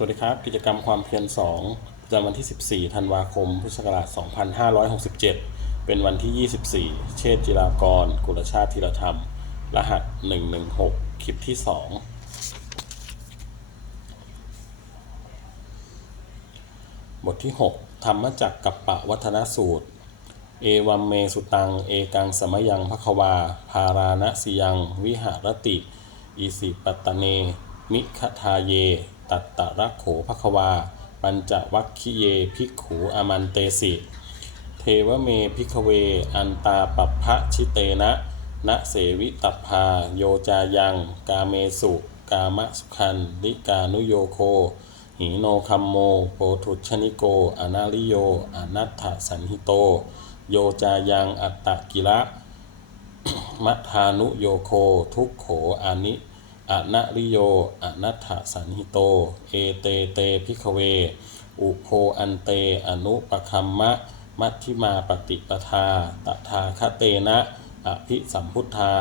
สวัสดีครับ กิจกรรมความเพียร2ประจำวันที่ 14 ธันวาคม พุทธศักราช 2567 เป็นวันที่ 24 เชษจิรากร กุลชาติธีรธรรม รหัส 116 คลิปที่ 2 บทที่ 6 ธรรมจักกับปะวัฒนสูตร เอวัมเมสุตัง เอกังสมยังภควาภาราณสิยัง วิหารติ อิสิปตตเน มิคทาเย ตัตตะระโขภควา ปัญจวัคคิเยภิกขูอามันเตสิ เทวเมพิกเว อันตาปัพพะชิเตนะนะเสวิตัพาโยจายัง กาเมสุ กามะสุขันลิกานุโยโคหีโนคัมโมโปทุชนิโก อนาลิโย อนัตถสันหิโต โยจายังอัตตกิระมัทานุโยโค ทุกโขอานิ อนะริโยอนัตถสันหิโต เอเตเตพิกเว อุโพอันเต อนุปคัมมะ มัชฌิมาปฏิปทา ตถาคเตนะอภิสัมพุทธา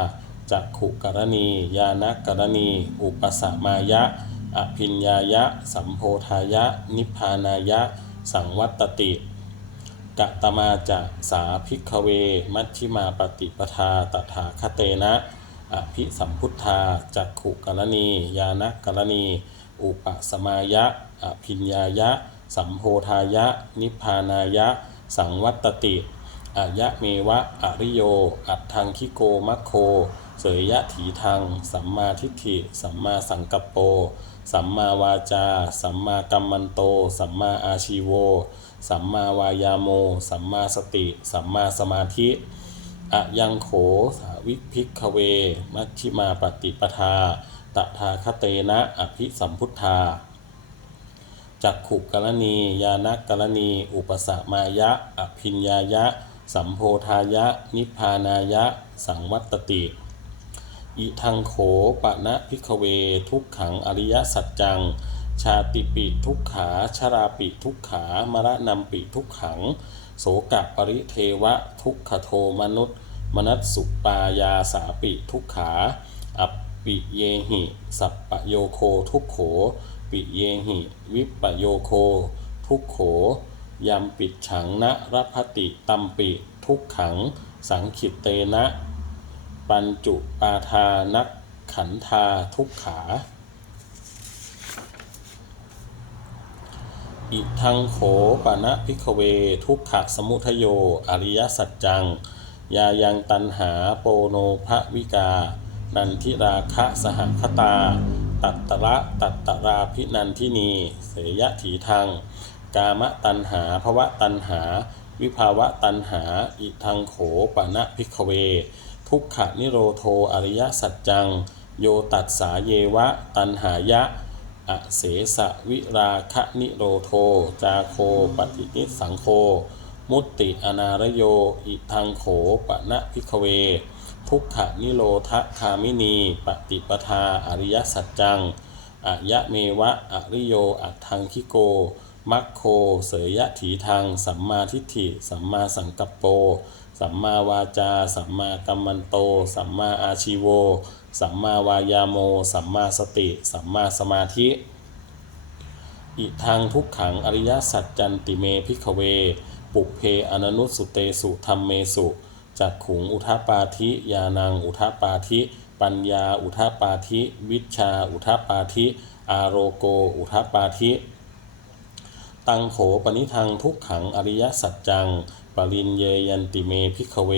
จักขุกรณี ยานกรณี อุปสมายะ อภิญญายะ สัมโพธายะ นิพพานายะ สังวัตติกะตมาจะสาภิกเว มัชฌิมาปฏิปทา ตถาคเตนะ อภิสัมพุทธาจักขุกรณี ยานะกรณี อุปสมายะอภิญญายะ สัมโพธายะ นิพพานายะ สังวัตติอายะเมวะอริโย อัตทังคิโกมัคโค เสยยะถีทังสัมมาทิฏฐิ สัมมาสังกัปโป สัมมาวาจา สัมมากัมมันโต สัมมาอาชีโว สัมมาวายาโม สัมมาสติ สัมมาสมาธิ อะยังโขสาวิภิกขเว มัชฌิมาปฏิปทา ตถาคเตนะอภิสัมพุทธา จักขุกรณี ยานกรณี อุปสมายะ อภิญญายะ สัมโพธายะ นิพพานายะ สังวัตติอิทังโขปะนะพิกเว ทุกขังอริยสัจจัง ชาติปิทุกขาชราปิทุกขามรณะปิทุกขัง โสกะปริเทวะทุกขโทมนุษย์ มนัสสุปายาสาปิทุกขาอัปปิเยหิ สัปปโยโคทุกโข ปิเยหิ วิปโยโค ทุกโขยามปิดฉังนะรพติตัมปิทุกขัง สังขิตเตนะ ปัญจุปาทานักขันธาทุกขา อิทังโขปะนะพิกเว ทุกขะสมุทโย อริยสัจจัง ยายังตันหาโปโนภวิกา นันทิราคะสหคตา ตัตตระตัตตราพินันทินีเสยะถีทางกามตันหาภวะตันหา วิภาวะตันหา อิทังโขปะนะพิกเว ทุกขนิโรโทอริยสัจจัง โยตัสสาเยวะ ตันหายะอเสสะวิราคะนิโรโท จาโคปฏินิสสังโค มุตติอนารโย อิทังโขปะนะพิกเว ทุกขนิโรธคามินีปฏิปทาอริยสัจจังอะยะเมวะอริโยอัทังคิโก มัคโค เสยยะถีทาง สัมมาทิฏฐิ สัมมาสังกัปโป สัมมาวาจา สัมมากัมมันโต สัมมาอาชีโว สัมมาวายาโม สัมมาสติ สัมมาสมาธิอิทางทุกขังอริยสัจจันติเมพิกเว ปุเพอนันุสุเตสุธรรมเมสุจักขุงอุทปาธิยานังอุทปาธิ ปัญญาอุทปาธิ วิชาอุทปาธิ อาโรโกอุทปาธิ ตังโขปนิทังทุกขังอริยสัจจัง ปรินเยยันติเมพิกเว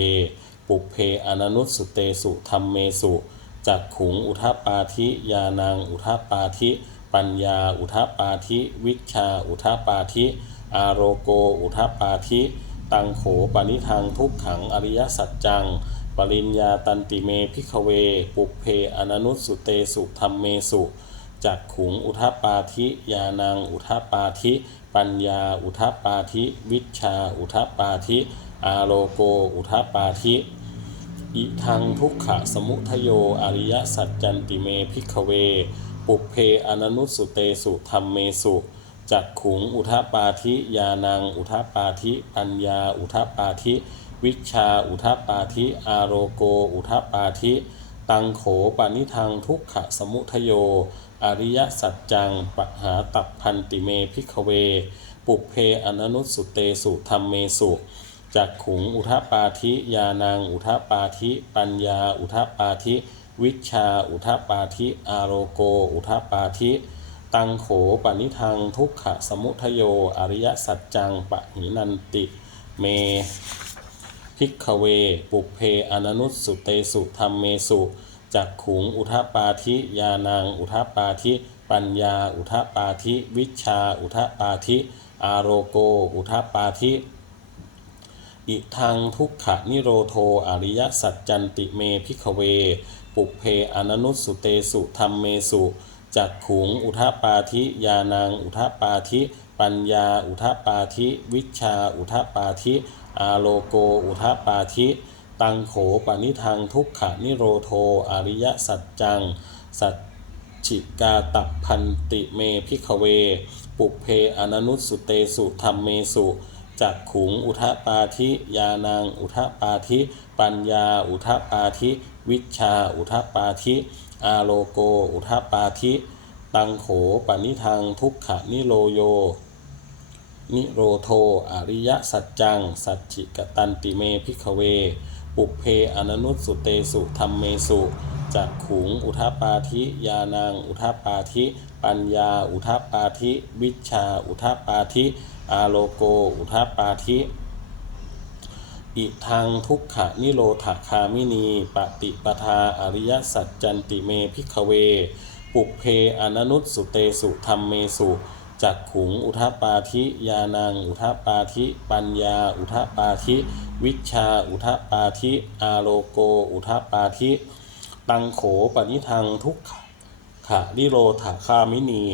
ปุเพอนันุสุเตสุธรรมเมสุจักขุงอุทปาธิยานังอุทปาธิ ปัญญาอุทปาธิ วิชาอุทปาธิ อาโรโก อุทปาธิ ตังโขปนิทังทุกขังอริยสัจจัง ปริญญาตันติเมพิกเว ปุเพอนันุสุเตสุธรรมเมสุจักขุงอุทปาธิ ยานังอุทปาธิ ปัญญาอุทปาธิ วิชชาอุทปาธิ อาโลโก อุทปาธิอิทังทุกขะสมุทโยอริยสัจจันติเมพิกเว ปุเพอนันุสุเตสุธรรมเมสุ จักขุงอุทาปาธิยานัง อุทาปาธิปัญญา อุทาปาธิวิชา อุทาปาธิอาโรโก อุทาปาธิตังโขปนิทังทุกขสมุทโย อริยสัจจังปหาตัพพันติเมพิกเว ปุเพอนนุสสุเตสุธรรมเมสุจักขุงอุทปาธิยานัง อุทปาธิปัญญา อุทปาธิวิชชาอุทปาธิอารโก อุทปาธิ ตังโขปนิทังทุกขะสมุทโย อริยสัจจังปะหินันติ เมพิกขเว ปุเพอนันุสสุเตสุธรรมเมสุจักขุงอุทปาธิยานังอุทปาธิ ปัญญาอุทปาธิ วิชาอุทปาธิ อารโก อุทปาธิอิทังทุกขะนิโรโทอริยสัจจันติเมพิกเว ปุเพอนันุสุเตสุธรรมเมสุ จักขุงอุทปาธิยานังอุทปาธิ ปัญญาอุทปาธิ วิชาอุทปาธิ อาโลโกอุทปาธิ ตังโขปนิทังทุกขนิโรโทอริยสัจจัง สัจฉิกาตัพพันติเมพิขเว ปุเพอนันุสุเตสุธรรมเมสุจักขุงอุทปาธิยานังอุทปาธิ ปัญญาอุทปาธิ วิชชาอุทปาธิ อาโลโก อุทปาธิตังโขปนิทัง ทุกขนิโรโย นิโรโท อริยสัจจัง สัจฉิกตันติเมพิกเว ปุเพอนนุสุเตสุธรรมเมสุจักขุง อุทปาธิยานัง อุทปาธิปัญญา อุทปาธิวิชา อุทปาธิอาโลโก อุทปาธิ อิทังทุกขะนิโรธคามินีปฏิปทาอริยสัจจันติเมพิกเว ปุเพอนนุสสุเตสุธรรมเมสุจักขุงอุทปาธิยานังอุทปาธิปัญญาอุทปาธิวิชาอุทปาธิอาโลโกอุทปาธิตังโขปนิทังทุกขะนิโรธคามินี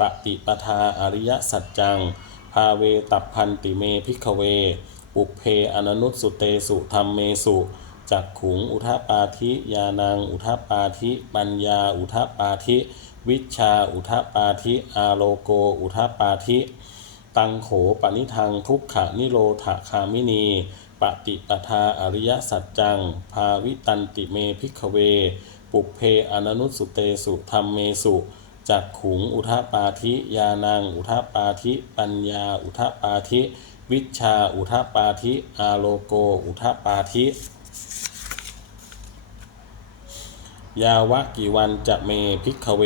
ปฏิปทาอริยสัจจัง ภาเวตัพพันติเมพิกเว ปุเพอนันุสุเตสุธรรมเมสุจักขุงอุทปาธิยานังอุทปาธิปัญญาอุทปาธิ วิชาอุทปาธิอาโลโกอุทปาธิตังโขปนิทังทุกขนิโรธคามินีปฏิปทาอริยสัจจัง ภาวิตันติเมพิกขเว ปุเพอนันุสสุเตสุธรรมเมสุจักขุงอุทปาธิยานังอุทปาธิ ปัญญาอุทปาธิ วิชาอุทปาธิอาโลโก อุทปาธิยาวะกิวันจะเมพิกเว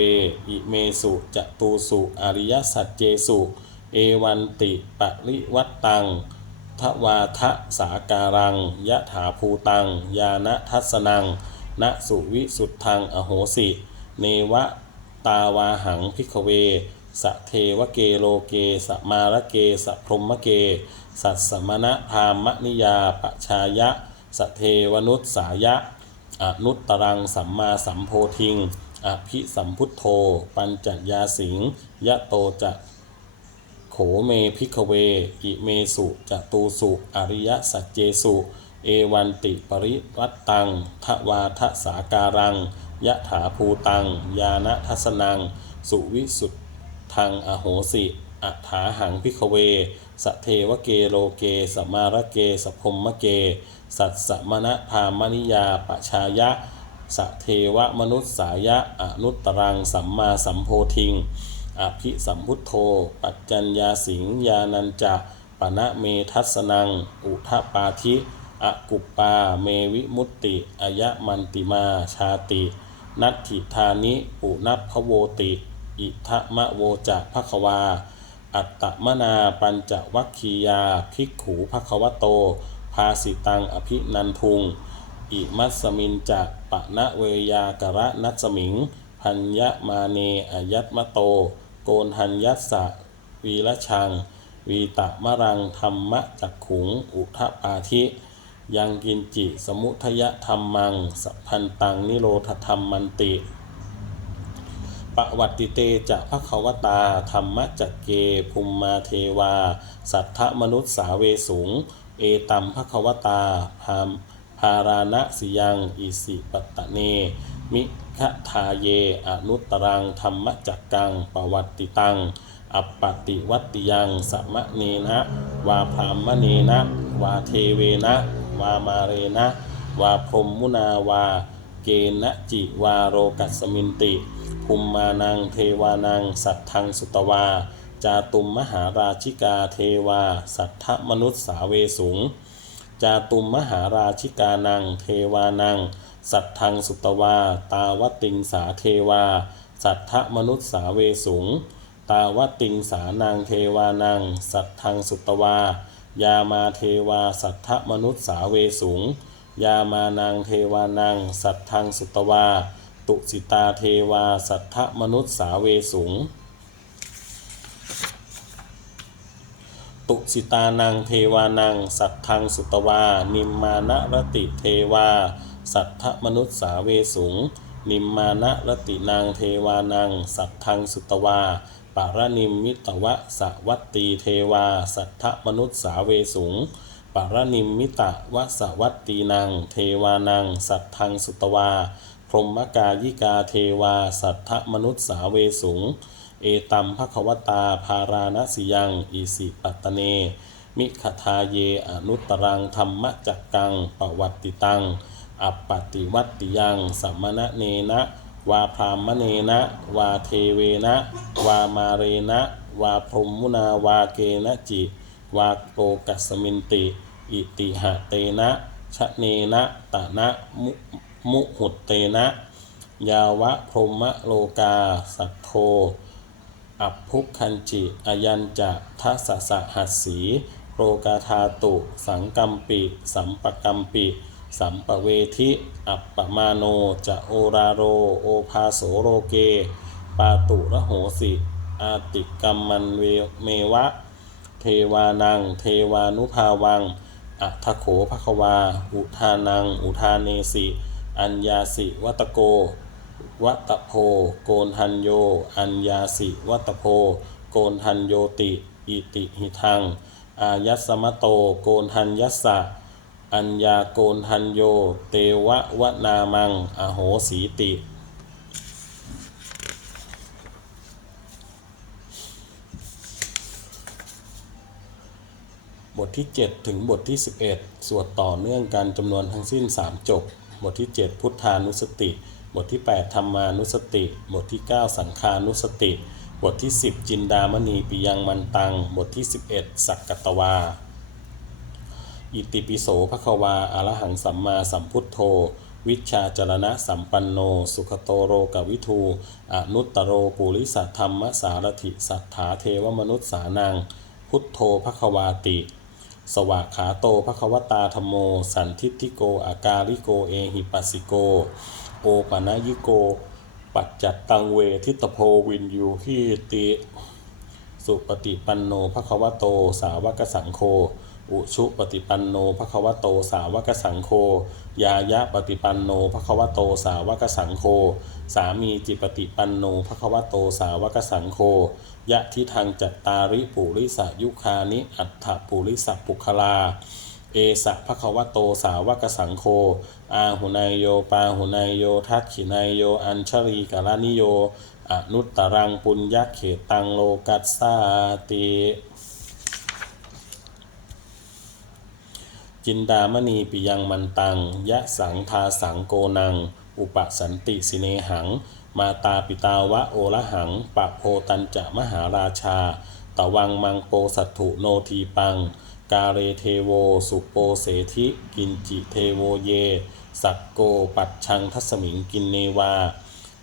อิเมสุจะตูสุอริยสัจเจสุ เอวันติปริวัตตังทวาทะสาการัง ยะถาภูตัง ยานะทัสนัง ณสุวิสุทธัง อโหสิ เนวะตาวาหังพิกเว สเทวเกโลเกสมารเกสพรมเก สัตสมณพรามนิยาปชายะ สเทวนุสสายะอนุตตรังสัมมาสัมโพธิง อภิสัมพุทโธ ปัญจยาสิงยะโตจะโขเมพิกเว อิเมสุจะตูสุอริยสัจเจสุ เอวันติปริวัตตังทวาทสาการังยะถาภูตัง ยานะทัสนัง สุวิสุท ธังอโหสิอัถาหังพิกเว สเทวเกโลเก สมาระเก สพรหมเก สัตสมณพามนิยาปชายะ สเทวมนุษสายะอนุตตรังสัมมาสัมโพธิง อภิสัมพุทโธ ปัจจัญญาสิงยานันจะปณะเมทัสนัง อุทปาธิอกุปปา เมวิมุตติ อยะมันติมา ชาติ นัตถิธานิปุนัพพโวติ อิทะมะโวจะภควา อัตตมนาปัญจวัคคียา ภิกขูภควโต ภาสิตังอภินันทุง อิมัสมินจะปะนะเวยากระนัสมิง พัญญมาเนอยัตมะโต โกนหัญยัสสะวีละชัง วีตะมะรังธรรมะจักขุง อุทปาธิยังกินจิสมุทยธรรมัง สัพพันตังนิโรธธรรมมันติ ปวัตติเตจะภควตา ธรรมจักเกภุมมาเทวา สัทธมนุษสาเวสุงเอตัมภควตาพามพาราณสิยัง อิสิปตะเน มิขทาเย อนุตรัง ธรรมจักกังปวัตติตัง อัปปติวัตติยังสมะเนนะ วาพรามเนนะ วาเทเวนะ วามาเรนะ วาพรหมมุนาวา เกนะจิวาโรกัสมินติภูมมานังเทวานัง สัทธังสุตวา จาตุมมหาราชิกาเทวา สัทธมนุษสาเวสุง จาตุมมหาราชิกานัง เทวานัง สัทธังสุตวา ตาวติงสาเทวา สัทธมนุษสาเวสุง ตาวติงสานางเทวานัง สัทธังสุตวา ยามาเทวา สัทธมนุษสาเวสุง ยามานางเทวานัง สัตทังสุตวา ตุสิตาเทวา สัทธมนุษสาเวสุง ตุสิตานังเทวานัง สัตทังสุตวา นิมมานรติเทวา สัทธมนุษสาเวสุง นิมมานรตินางเทวานัง สัตทังสุตวาปารนิมมิตวะสวัตตีเทวา สัทธมนุษสาเวสุง ปารนิมมิตะวสวัตตีนังเทวานัง สัทธังสุตวา พรหมกายิกาเทวา สัทธมนุษสาเวสุง เอตัมภควตาภาราณสิยังอิสิปัตเน มิขทาเยอนุตตรังธรรมจักกังปวัตติตัง อัปปติวัตติยังสัมมณเนนะวาพรามเนนะ วาเทเวนะ วามาเรนะ วาพรหมุนาวาเกนะจิ วาโกกัสมินติ อิติหะเตนะชะเนนะตะนะมุมุหุตเตนะ ยาวะพรหมโลกา สัทโท อัพพุคันจิอายัญจะทัสสะหัสสีโรกาธาตุ สังกัมปิ สัมปกัมปิ สัมปเวทิ อัปปมาโน จะโอราโร โอภาโสโรเก ปาตุระโหสิ อาติกัมมันเวเมวะ เทวานัง เทวานุภาวัง อัทโขภควา อุทานัง อุทานเนสิ อัญญาสิวัตโก วัตโพ โกนทันโย อัญญาสิวัตโพ โกนทันโยติ อิติหิทัง อายัสมโต โกนทันยัสสะ อัญญาโกนทันโย เตวะวะนามัง อโหสีติ บทที่ 7 ถึงบทที่ 11 สวดต่อเนื่องกันจำนวนทั้งสิ้น 3 จบ บทที่ 7 พุทธานุสติ บทที่ 8 ธรรมานุสติ บทที่ 9 สังคานุสติ บทที่ 10 จินดามณีปิยังมันตัง บทที่ 11 สักกตวา อิติปิโสภควาอารหังสัมมาสัมพุทโธ วิชาจรณะสัมปันโน สุขโตโรกวิทูอนุตตโรปุริสัทธรรมสารถิสัทธาเทวมนุษย์สานัง พุทโธภควาติ สวากขาโตภควตาธรมโม สันทิฏฐิโก อาการิโก เอหิปัสสิโก โอปนะยิโก ปัจจัตตังเวทิตโพวินยูหีติ สุปฏิปันโนภควโต สาวกสังโฆ อุชุปฏิปันโนภควโต สาวกสังโฆ ยายะปฏิปันโนภควโต สาวกสังโฆ สามีจิปฏิปันโนภควโต สาวกสังโฆ ยะทิทางจัตตาริปุริสยุคานิ อัฏฐปุริสปุคลา เอสะภควโตสาวกสังโฆอาหุนายโยปาหุนายโยทักขินายโย อัญชรีกาลนิโยอนุตตรังปุญญเขตังโลกัสสาติจินดามณีปิยังมันตัง ยะสังทาสังโกนัง อุปสันติสิเนหัง มาตาปิตาวะโอละหังปะโพตันจะมหาราชา ตะวังมังโปสัตถุโนทีปัง กาเรเทโว สุโปเสธิกินจิเทโวเย สักโกปัดชังทัสมิงกินเนวา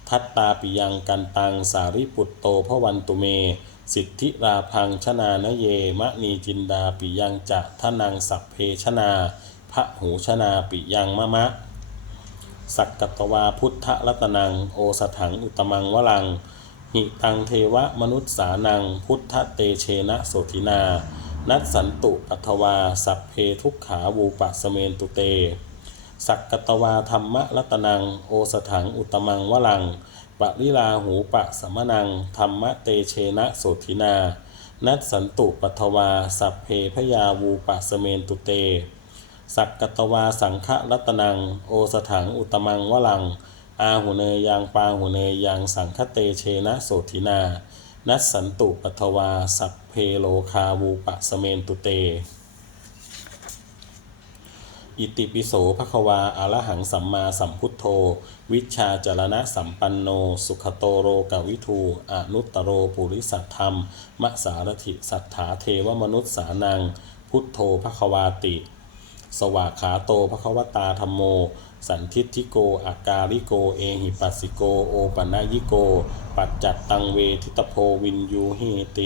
ทัตตาปิยังกันตังสาริปุตโตพระวันตุเม สิทธิราพังชนานเย มะนีจินดาปิยังจะทนังสัพเพชนาพระหูชนาปิยังมะมะ สักกัตวาพุทธรัตนัง โอสถังอุตมังวลัง หิตังเทวะมนุษย์สานัง พุทธเตเชนะโสธินา นัสสันตุปัทวา สัพเพทุกขาวูปะสเมนตุเต สักกตวาธรรมรัตนัง โอสถังอุตมังวลังปะลิลาหูปะสมนัง ธรรมเตเชนะโสธินา นัสสันตุปัทวา สัพเพพยาวูปะสเมนตุเต สักกตวาสังฆรัตนัง โอสถังอุตมังวลัง อาหุเนยยังปาหุเนยังสังคเตเชนะโสธินา นัสสันตุปัทวา สัพเพโลคาวูปะสเมนตุเต อิติปิโสภควาอะรหังสัมมาสัมพุทโธ วิชาจารณะสัมปันโน สุขโตโรกวิทูอนุตตโรปุริสัทธรรมมะสารถิสัทธาเทวมนุษย์สานัง พุทโธภควาติ สวากขาโตภควตาธรรมโม สันทิฏฐิโก อาการิโก เอหิปัสสิโก โอปัญญิโก ปัจจัตตังเวทิตโพวินยูหิเต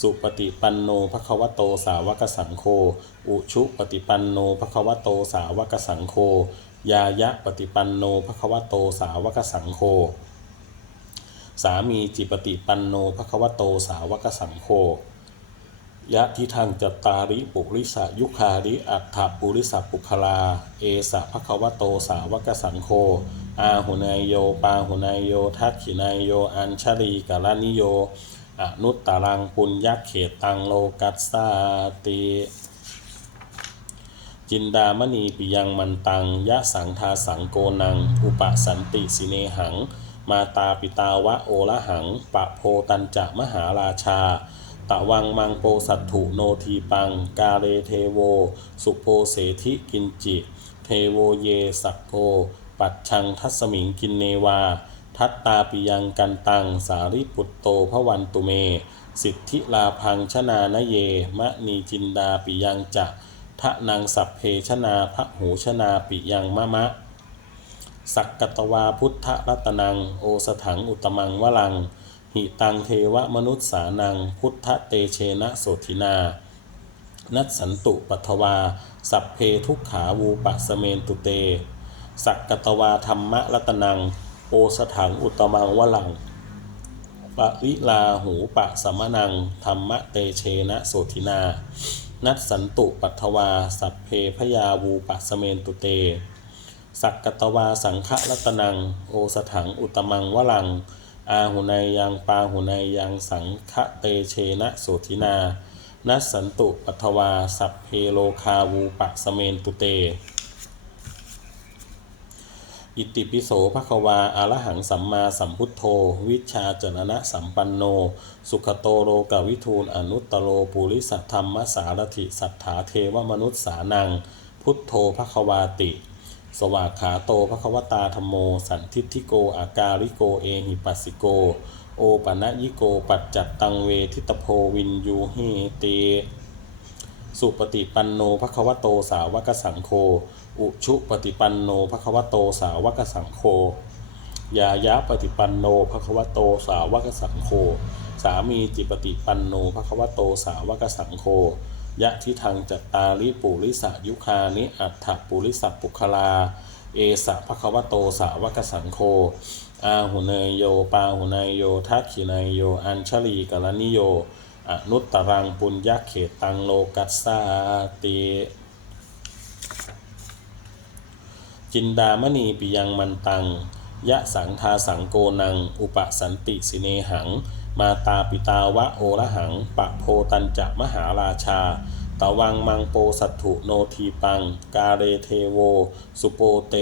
สุปฏิปันโนภควโตสาวกสังโฆ อุชุปฏิปันโนภควโตสาวกสังโฆ ยายะปฏิปันโนภควโตสาวกสังโฆ สามีจิปฏิปันโนภควโตสาวกสังโฆ ยะทิทังจัตตาริปุริสะยุคาริอัฏฐปุริสะปุคลา เอสะภควโตสาวกสังโฆอาหุนายโย ปาหุนายโย ทักขินายโย อัญชลีกาลนิโย อนุตตรังปุญญเขตังโลกัสสาติจินดามณีปิยังมันตัง ยะสังทาสังโกนัง อุปสันติสิเนหัง มาตาปิตาวะโอละหัง ปะโพตันจะมหาราชา ตะวังมังโปสัตถุโนทีปัง กาเลเทโว สุโปเสธิกินจิ เทโวเยสักโกปัจชังทัสมิงกินเนวา ทัตตาปิยังกันตัง สาริปุตโตพระวันตุเม สิทธิลาพังชนานเย มะนีจินดาปิยังจะทะนังสัพเพชนาพระหูชนาปิยังมะมะสักกตวาพุทธรัตนัง โอสถังอุตมังวลัง หิตังเทวมนุษย์สานัง พุทธเตเชนะโสธินา นัสสันตุปัทวา สัพเพทุกขาวูปะสเมนตุเต สักกตวาธรรมะรัตนัง โอสถังอุตมังวลังปริลาหูปะสมนัง ธรรมเตเชนะโสธินา นัสสันตุปัทวา สัพเพพยาวูปะสเมนตุเต สักกตวาสังฆรัตนัง โอสถังอุตมังวลัง อาหุนายยังปาหุนายยังสังฆเตเชนะโสธินานัสสันตุปัทวา สัพเพโลคาวูปะสเมนตุเต อิติปิโสภควาอะรหังสัมมาสัมพุทโธ วิชาจรณะสัมปันโน สุขโตโรกวิทูลอนุตตโรปุริสัทธรรมสารถิสัทธาเทวมนุษย์สานัง พุทโธภควาติ สวากขาโตภควตาธรมโม สันทิฏฐิโก อาการิโก เอหิปัสสิโก โอปัญญิโก ปัจจัตตังเวทิตโพวินยูหิเต สุปฏิปันโนภควโตสาวกสังโฆ อุชุปฏิปันโนภควโตสาวกสังโฆ ยายะปฏิปันโนภควโตสาวกสังโฆ สามีจิปฏิปันโนภควโตสาวกสังโฆ ยะทิทังจัตตาริปุริสะยุคานิอัฏฐปุริสัปุคลา เอสะภควโตสาวกสังโฆอาหุเนยโย ปาหุเนยโยทักขิเนยโย อัญชลีกลนิโย อนุตตรังปุญญเขตังโลกัสสาติจินดามณีปิยังมันตัง ยะสังทาสังโกนัง อุปสันติสิเนหัง มาตาปิตาวะโอระหัง ปะโพตันจะมหาราชาตะวังมังโปสัตถุโนทีปัง กาเรเทโว สุโปเต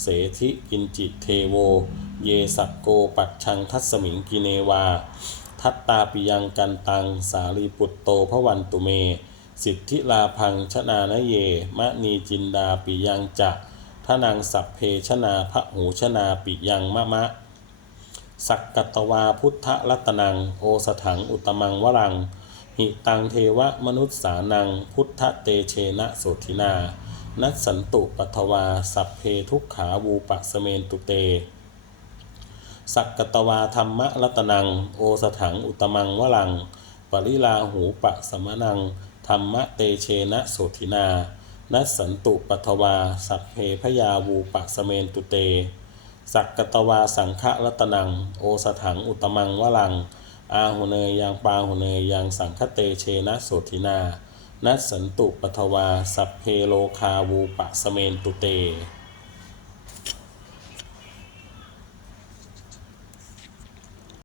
เสธิกินจิเทโว เยสักโกปัจชังทัสมิงกิเนวา ทัตตาปิยังกันตัง สารีปุตโตพระวันตุเม สิทธิลาพังชนานเย มะนีจินดาปิยังจะทนังสัพเพชนาพระหูชนาปิยังมะมะ สักกตวาพุทธรัตนัง โอสถังอุตมังวรัง หิตังเทวมนุษย์สานัง พุทธเตเชนะโสธินา นัสสันตุปัทวา สัพเพทุกขาวูปะสเมนตุเต สักกตวาธรรมรัตนัง โอสถังอุตมังวลัง ปริลาหูปะสมนัง ธรรมเตเชนะโสธินา นัสสันตุปัทวา สัพเพพยาวูปะสเมนตุเต สักกตวาสังฆรัตนัง โอสถังอุตมังวลัง อาหุเนยยังปาหุเนยยังสังฆเตเชนะโสธินา นัสสันตุปทวา สัพเพโลคาวูปะสเมนตุเต